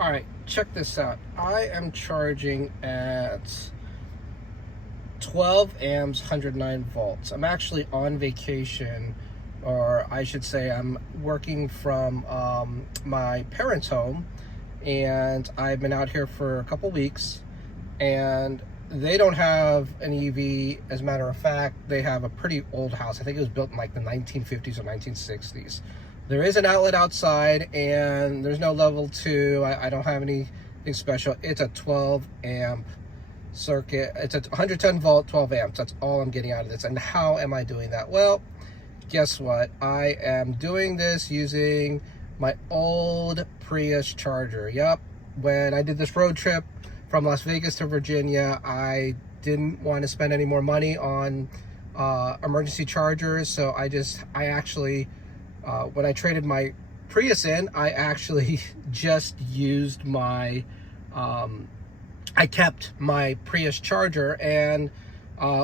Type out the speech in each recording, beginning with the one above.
All right, check this out. I am charging at 12 amps, 109 volts. I'm actually on vacation, or I should say I'm working from my parents' home, and I've been out here for a couple weeks, and they don't have an EV. As a matter of fact, they have a pretty old house. I think it was built in like the 1950s or 1960s. There is an outlet outside, and there's no level 2. I don't have anything special. It's a 12 amp circuit. It's a 110 volt, 12 amps. That's all I'm getting out of this. And how am I doing that? Well, guess what? I am doing this using my old Prius charger. Yep. When I did this road trip from Las Vegas to Virginia, I didn't want to spend any more money on emergency chargers. So I actually, when I traded my Prius in, I actually just used my, I kept my Prius charger, and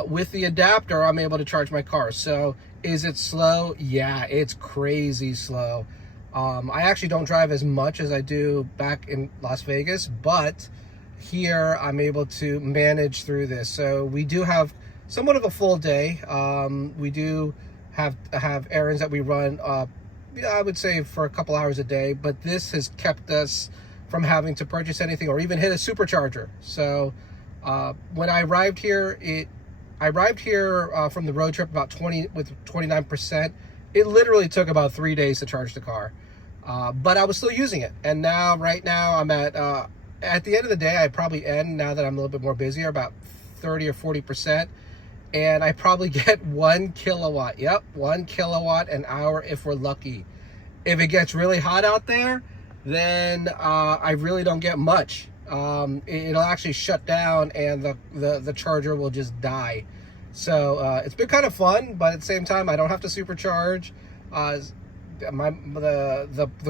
with the adapter, I'm able to charge my car. So is it slow? Yeah, it's crazy slow. I actually don't drive as much as I do back in Las Vegas, but here I'm able to manage through this. So we do have somewhat of a full day. We do have errands that we run, I would say for a couple hours a day, but this has kept us from having to purchase anything or even hit a supercharger. So when I arrived here, from the road trip with 29%. It literally took about 3 days to charge the car, but I was still using it. And now, right now, I'm at the end of the day, I probably end, now that I'm a little bit more busier, about 30 or 40%. And I probably get 1 kilowatt. Yep, 1 kilowatt an hour if we're lucky. If it gets really hot out there, then I really don't get much. It'll actually shut down, and the charger will just die. So it's been kind of fun, but at the same time, I don't have to supercharge. The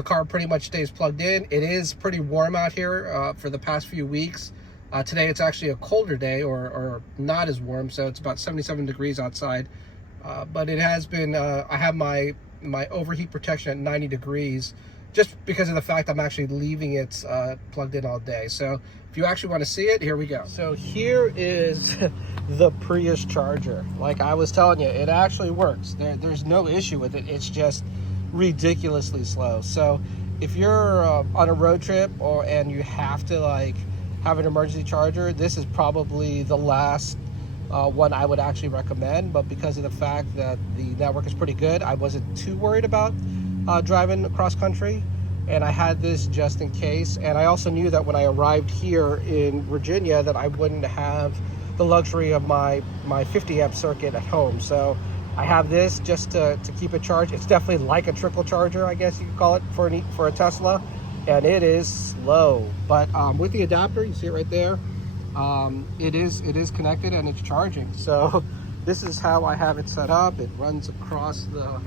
car pretty much stays plugged in. It is pretty warm out here for the past few weeks. Today it's actually a colder day, or not as warm, so it's about 77 degrees outside. But it has been, I have my overheat protection at 90 degrees, just because of the fact I'm actually leaving it plugged in all day. So if you actually want to see it, here we go. So here is the Prius charger. Like I was telling you, it actually works. There's no issue with it. It's just ridiculously slow. So if you're on a road trip and you have to have an emergency charger, this is probably the last one I would actually recommend. But because of the fact that the network is pretty good, I wasn't too worried about driving across country, and I had this just in case. And I also knew that when I arrived here in Virginia that I wouldn't have the luxury of my 50 amp circuit at home. So I have this just to keep it charged. It's definitely like a trickle charger, I guess you could call it, for a Tesla. And it is slow, but with the adapter, you see it right there, it is connected and it's charging. So this is how I have it set up. It runs across the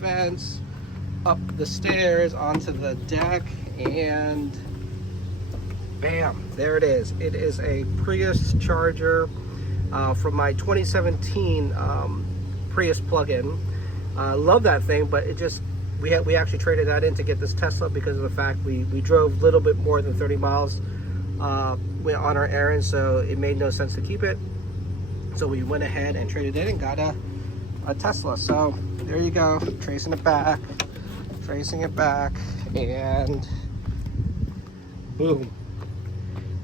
fence, up the stairs, onto the deck, and bam, there it is. It is a Prius charger from my 2017 Prius plug-in. Love that thing, but it just, we actually traded that in to get this Tesla because of the fact we drove a little bit more than 30 miles on our errand, so it made no sense to keep it. So we went ahead and traded in and got a Tesla. So there you go, tracing it back, and boom.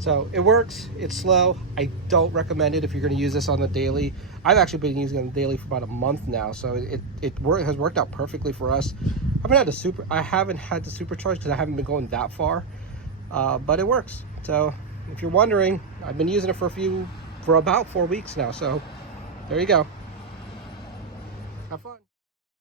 So it works, it's slow. I don't recommend it if you're gonna use this on the daily. I've actually been using it on the daily for about a month now, so it has worked out perfectly for us. I haven't had to supercharge because I haven't been going that far, but it works. So if you're wondering, I've been using it for about 4 weeks now, so there you go. Have fun.